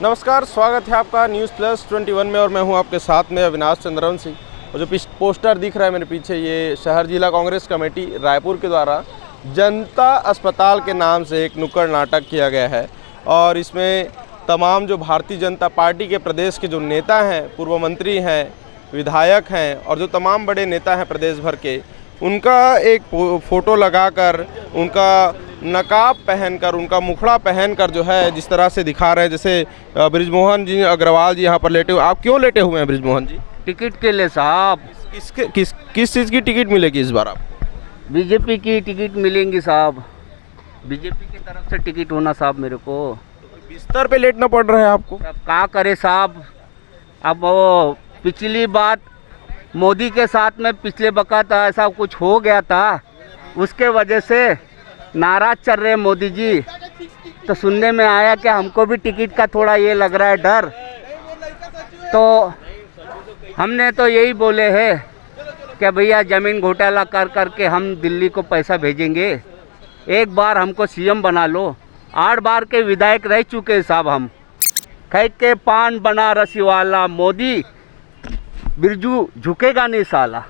नमस्कार, स्वागत है आपका न्यूज़ प्लस 21 में और मैं हूं आपके साथ में अविनाश चंद्रवंशी। और जो पोस्टर दिख रहा है मेरे पीछे, ये शहर जिला कांग्रेस कमेटी रायपुर के द्वारा जनता अस्पताल के नाम से एक नुक्कड़ नाटक किया गया है। और इसमें तमाम जो भारतीय जनता पार्टी के प्रदेश के जो नेता हैं, पूर्व मंत्री हैं, विधायक हैं और जो तमाम बड़े नेता हैं प्रदेश भर के, उनका एक फ़ोटो लगाकर, उनका नकाब पहनकर, उनका मुखड़ा पहनकर जो है जिस तरह से दिखा रहे हैं, जैसे बृजमोहन जी अग्रवाल जी यहाँ पर लेटे हुए। आप क्यों लेटे हुए हैं बृजमोहन जी? टिकट के लिए साहब। किस चीज़ की टिकट मिलेगी इस बार आप? बीजेपी की टिकट मिलेंगी साहब। बीजेपी की तरफ से टिकट होना साहब मेरे को। बिस्तर पे लेटना पड़ रहा है आपको? अब क्या करे साहब। अब वो पिछली बात मोदी के साथ में पिछले वक्त ऐसा कुछ हो गया था, उसके वजह से नाराज चल रहे मोदी जी। तो सुनने में आया कि हमको भी टिकट का थोड़ा ये लग रहा है डर। तो हमने तो यही बोले हैं कि भैया ज़मीन घोटाला कर करके हम दिल्ली को पैसा भेजेंगे, एक बार हमको सीएम बना लो। 8 बार के विधायक रह चुके साहब हम। खै के पान बनारसी वाला मोदी, बिरजू झुकेगा नहीं साला।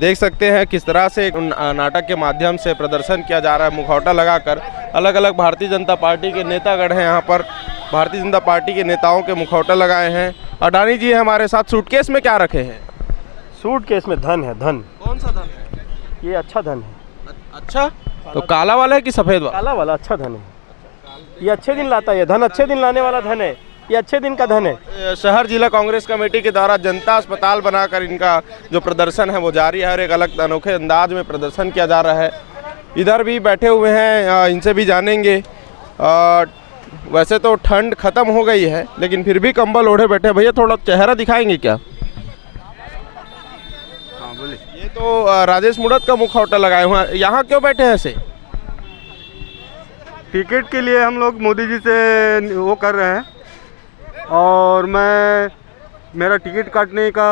देख सकते हैं किस तरह से नाटक के माध्यम से प्रदर्शन किया जा रहा है। मुखौटा लगाकर अलग अलग भारतीय जनता पार्टी के नेतागण हैं यहाँ पर। भारतीय जनता पार्टी के नेताओं के मुखौटे लगाए हैं। अडानी जी हमारे साथ। सूटकेस में क्या रखे हैं? सूटकेस में धन है। धन। कौन सा धन है? ये अच्छा धन है। अच्छा, तो काला वाला है कि सफ़ेद वाला? काला वाला अच्छा धन है। ये अच्छे दिन लाता है, ये धन अच्छे दिन लाने वाला धन है, ये अच्छे दिन का धन है। शहर जिला कांग्रेस कमेटी के द्वारा जनता अस्पताल बनाकर इनका जो प्रदर्शन है वो जारी है और एक अलग अनोखे अंदाज में प्रदर्शन किया जा रहा है। इधर भी बैठे हुए हैं, इनसे भी जानेंगे। वैसे तो ठंड ख़त्म हो गई है लेकिन फिर भी कंबल ओढ़े बैठे। भैया थोड़ा चेहरा दिखाएंगे क्या? हाँ बोले। ये तो राजेश मुड़त का मुखौटा लगाए हुए हैं। यहाँ क्यों बैठे हैं ऐसे? टिकट के लिए हम लोग मोदी जी से वो कर रहे हैं और मेरा टिकट काटने का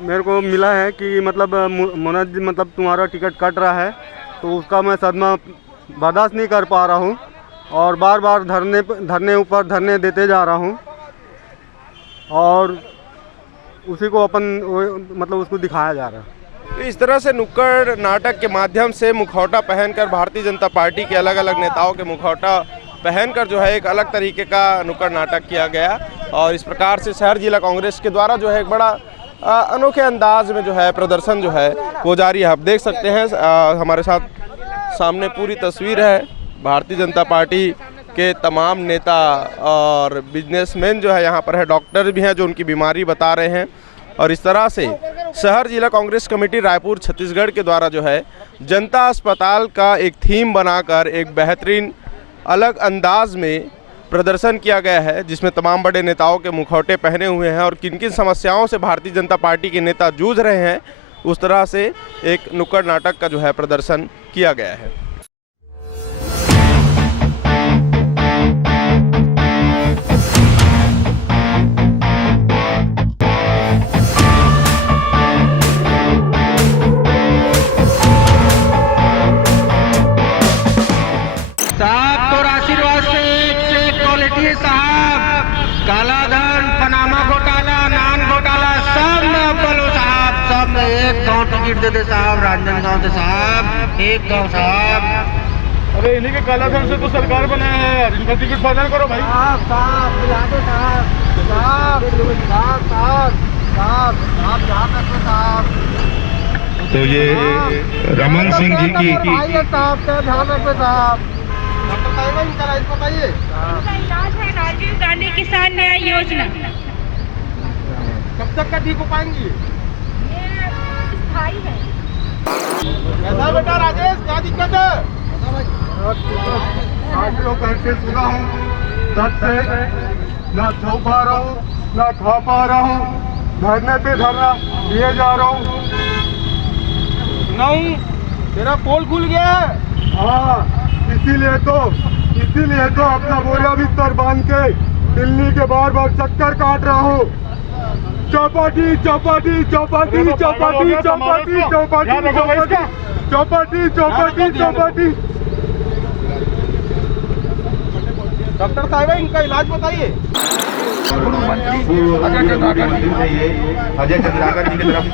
मेरे को मिला है कि मतलब मनोज जी मतलब तुम्हारा टिकट कट रहा है, तो उसका मैं सदमा बर्दाश्त नहीं कर पा रहा हूँ और बार बार धरने देते जा रहा हूँ और उसी को मतलब उसको दिखाया जा रहा है। इस तरह से नुक्कड़ नाटक के माध्यम से मुखौटा पहनकर भारतीय जनता पार्टी के अलग अलग नेताओं के मुखौटा पहनकर जो है एक अलग तरीके का नुक्कड़ नाटक किया गया। और इस प्रकार से शहर जिला कांग्रेस के द्वारा जो है एक बड़ा अनोखे अंदाज में जो है प्रदर्शन जो है वो जारी है। आप देख सकते हैं हमारे साथ सामने पूरी तस्वीर है। भारतीय जनता पार्टी के तमाम नेता और बिजनेसमैन जो है यहाँ पर है, डॉक्टर भी हैं जो उनकी बीमारी बता रहे हैं। और इस तरह से शहर जिला कांग्रेस कमेटी रायपुर छत्तीसगढ़ के द्वारा जो है जनता अस्पताल का एक थीम बनाकर एक बेहतरीन अलग अंदाज में प्रदर्शन किया गया है, जिसमें तमाम बड़े नेताओं के मुखौटे पहने हुए हैं और किन किन समस्याओं से भारतीय जनता पार्टी के नेता जूझ रहे हैं, उस तरह से एक नुक्कड़ नाटक का जो है प्रदर्शन किया गया है। काला धन, पनामा घोटाला, नान घोटाला, सब में अव्वल हो साहब। सब में एक गांव टिकट दे दे साहब, राजनांदगांव से साहब, एक गांव साहब। अरे इन्हीं के काला धन से तो सरकार बना है, इनका टिकट फाइनल करो भाई। साहब दिला दो साहब, साहब साहब साहब साहब साहब यहाँ तक साहब। तो ये रमन सिंह जी की साहब का ध्यान रखो साहब। बताइए इलाज है राजीव गांधी किसान न्याय योजना। कब तक का ठीक हो पाएंगी? ये स्थायी है। कैसा बेटा राजेश, क्या दिक्कत है? आज लोग ऐसे सुना हूँ तब से ना सो पा रहा हूँ ना खा पा रहा हूँ, धरने पे धरना दिए जा रहा हूँ। नहीं, तेरा पोल खुल गया है। हाँ, इसीलिए तो अपना बोरिया बिस्तर बांध के दिल्ली के बार चक्कर काट रहा हूँ। चौपाटी चौपाटी चौपाटी चौपाटी चौपाटी चौपाटी चौपाटी चौपाटी चौपाटी। डॉक्टर साहिबा इनका इलाज बताइए। अजय चंद्राकर जी की तरफ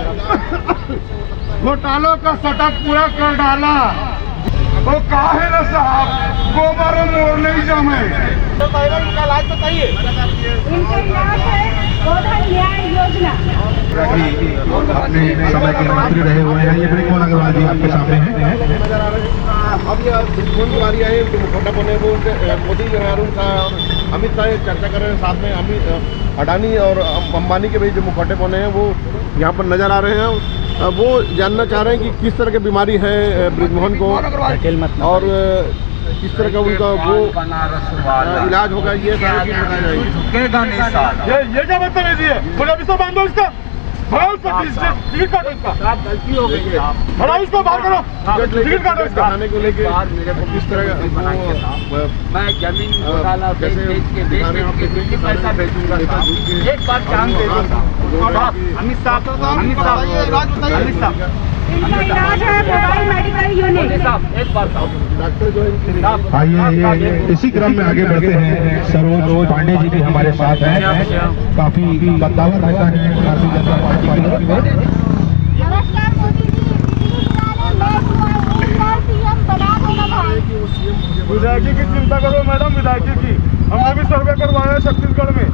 घोटालों का सेटअप पूरा कर डाला। वो कहा है ना साहब, गोबर मोर नहीं जमे। डॉक्टर साहिबा इनका इलाज बताइए। इनका इलाज है गोधन न्याय योजना। अपने समय के मंत्री रहे हुए हैं ये ब्रिजमोहन अग्रवाल जी आपके सामने हैं। अब ये ब्रिजमोहन तिवारी आए मुखौटा बने वो मोदी जो है अमित शाह चर्चा कर रहे हैं, साथ में अडानी और अंबानी के भी जो मुखौटे बने हैं वो यहाँ पर नजर आ रहे हैं। वो जानना चाह रहे हैं कि किस तरह की बीमारी है ब्रिजमोहन को और किस तरह का उनका वो इलाज होगा, ये सारी चीज बताया जाएगी। ये क्या बदतमीजी है? मुझे अभी तो बांधो इसका, भगाओ इसका, टिकट काटो इसका, गलती हो गई है। भगाओ इसको, बाहर करो, टिकट काटो इसका। बनाने को लेके किस तरह का मैं जमीन घोटाला बेच के पैसा भेजूंगा। एक बार चांस दे दो अमित साहब इनका इलाज है मोबाइल मेडिकल यूनिट। एक बार डॉक्टर जो है आइए ये इसी क्रम में आगे बढ़ते हैं। सरोज पांडे जी भी हमारे साथ हैं, काफी कद्दावर नेता है भारतीय जनता पार्टी के। नमस्कार मोदी जी, सीएम बना देना भाई। विधायकी की चिंता करो मैडम, विधायकी की हमने भी सर्वे करवाया है छत्तीसगढ़ में।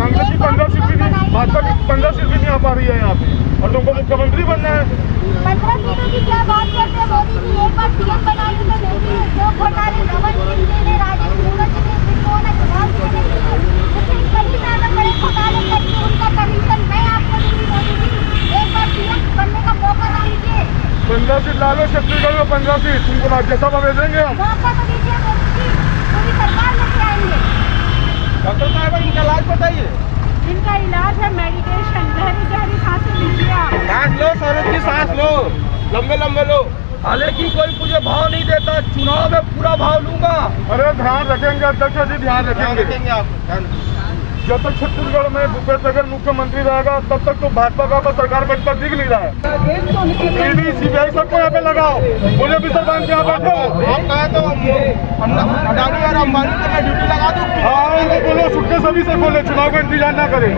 कांग्रेस की 15 सीट भी नहीं, भाजपा की 15 सीट भी नहीं आ पा रही है यहाँ पे, और तुमको मुख्यमंत्री बनना है। 15 सीटों की क्या बात करते हैं मोदी जी, एक बार सीएम बनाने में देखिए जो घोटाले रमन सिंह जी ने, राजीव सूरज ने, ब्रिजमोहन अग्रवाल जी ने किए, उससे कहीं ज्यादा बड़े घोटाले करके उनका कमीशन मैं आपको दूंगी मोदी जी। एक बार सीएम बनने का मौका तो दीजिए। 15 सीट ला लो छत्तीसगढ़ में, 15 सीट तुमको राज्यसभा भेजेंगे हम। मौका तो दीजिए मोदी जी, पूरी सरकार लेके आएंगे। डॉक्टर साहिबा इनका इलाज बताइए। इनका इलाज है मेडिटेशन, गहरी गहरी सांसें लीजिए आप। सांस लो, सरोज की सांस लो, लंबे लंबे लो। हालांकि कोई मुझे भाव नहीं देता, चुनाव में पूरा भाव लूंगा। अरे ध्यान रखेंगे अध्यक्ष जी, ध्यान रखेंगे। आप जब तक छत्तीसगढ़ में भूपेश बघेल मुख्यमंत्री रहेगा तब तक तो भाजपा का सरकार बनता दिख नहीं रहा है। ईडी सीबीआई सबको यहाँ पे लगाओ, मुझे भी सरकार यहाँ बैठो। आप कहे तो अडानी और अंबानी को मैं ड्यूटी लगा दूँ। हाँ तो बोलो, छुट्टे सभी से बोले, चुनाव का इंतजार ना करें।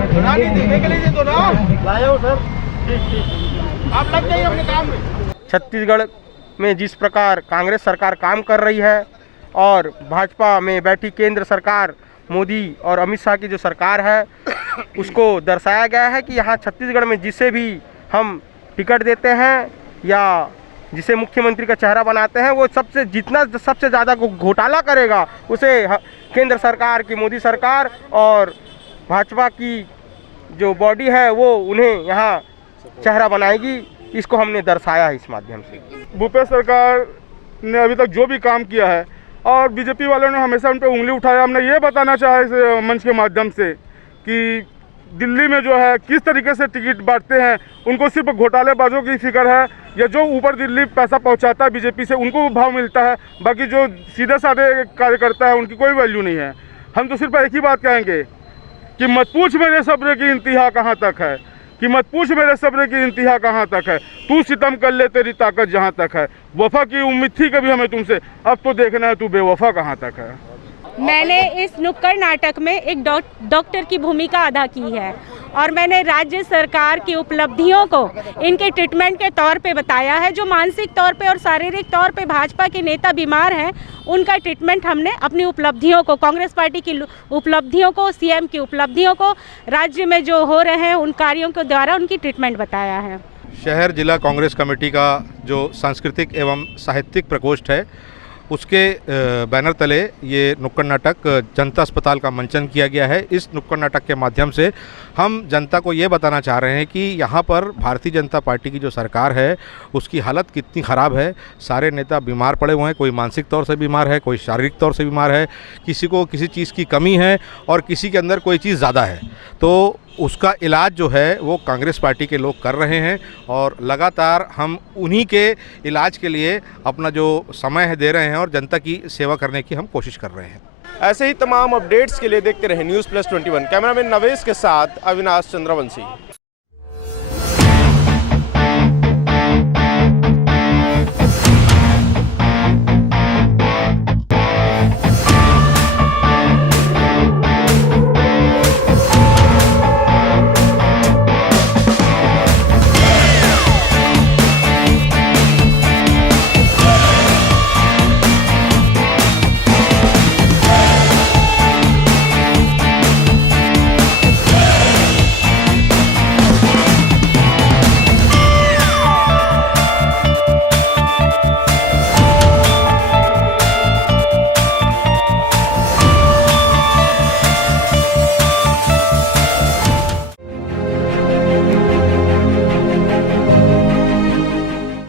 देने के लिए तो ना लाए हो सर, आप लग जाइए अपने काम में। छत्तीसगढ़ में जिस प्रकार कांग्रेस सरकार काम कर रही है और भाजपा में बैठी केंद्र सरकार मोदी और अमित शाह की जो सरकार है उसको दर्शाया गया है कि यहाँ छत्तीसगढ़ में जिसे भी हम टिकट देते हैं या जिसे मुख्यमंत्री का चेहरा बनाते हैं वो सबसे ज़्यादा घोटाला करेगा उसे केंद्र सरकार की मोदी सरकार और भाजपा की जो बॉडी है वो उन्हें यहाँ चेहरा बनाएगी। इसको हमने दर्शाया है इस माध्यम से। भूपेश सरकार ने अभी तक जो भी काम किया है और बीजेपी वालों ने हमेशा उन पर उंगली उठाया। हमने ये बताना चाहा इस मंच के माध्यम से कि दिल्ली में जो है किस तरीके से टिकट बांटते हैं, उनको सिर्फ घोटालेबाजों की फिक्र है, या जो ऊपर दिल्ली पैसा पहुंचाता है बीजेपी से उनको भाव मिलता है, बाकी जो सीधे साधे कार्यकर्ता है उनकी कोई वैल्यू नहीं है। हम तो सिर्फ एक ही बात कहेंगे कि मत पूछ मेरे सब्र की इंतहा कहाँ तक है, कि मत पूछ मेरे सब्र की इंतहा कहाँ तक है, तू सितम कर ले तेरी ताकत जहाँ तक है। वफा की उम्मीद थी कभी हमें तुमसे, अब तो देखना है तू बेवफा कहाँ तक है। मैंने इस नुक्कड़ नाटक में एक डॉक्टर की भूमिका अदा की है और मैंने राज्य सरकार की उपलब्धियों को इनके ट्रीटमेंट के तौर पे बताया है। जो मानसिक तौर पे और शारीरिक तौर पे भाजपा के नेता बीमार हैं उनका ट्रीटमेंट हमने अपनी उपलब्धियों को, कांग्रेस पार्टी की उपलब्धियों को, सीएम की उपलब्धियों को, राज्य में जो हो रहे हैं उन कार्यों के द्वारा उनकी ट्रीटमेंट बताया है। शहर जिला कांग्रेस कमेटी का जो सांस्कृतिक एवं साहित्यिक प्रकोष्ठ है उसके बैनर तले ये नुक्कड़ नाटक जनता अस्पताल का मंचन किया गया है। इस नुक्कड़ नाटक के माध्यम से हम जनता को ये बताना चाह रहे हैं कि यहाँ पर भारतीय जनता पार्टी की जो सरकार है उसकी हालत कितनी ख़राब है। सारे नेता बीमार पड़े हुए हैं, कोई मानसिक तौर से बीमार है, कोई शारीरिक तौर से बीमार है, किसी को किसी चीज़ की कमी है और किसी के अंदर कोई चीज़ ज़्यादा है। तो उसका इलाज जो है वो कांग्रेस पार्टी के लोग कर रहे हैं और लगातार हम उन्हीं के इलाज के लिए अपना जो समय है दे रहे हैं और जनता की सेवा करने की हम कोशिश कर रहे हैं। ऐसे ही तमाम अपडेट्स के लिए देखते रहे न्यूज़ प्लस 21। कैमरामैन नवेश के साथ अविनाश चंद्रवंशी।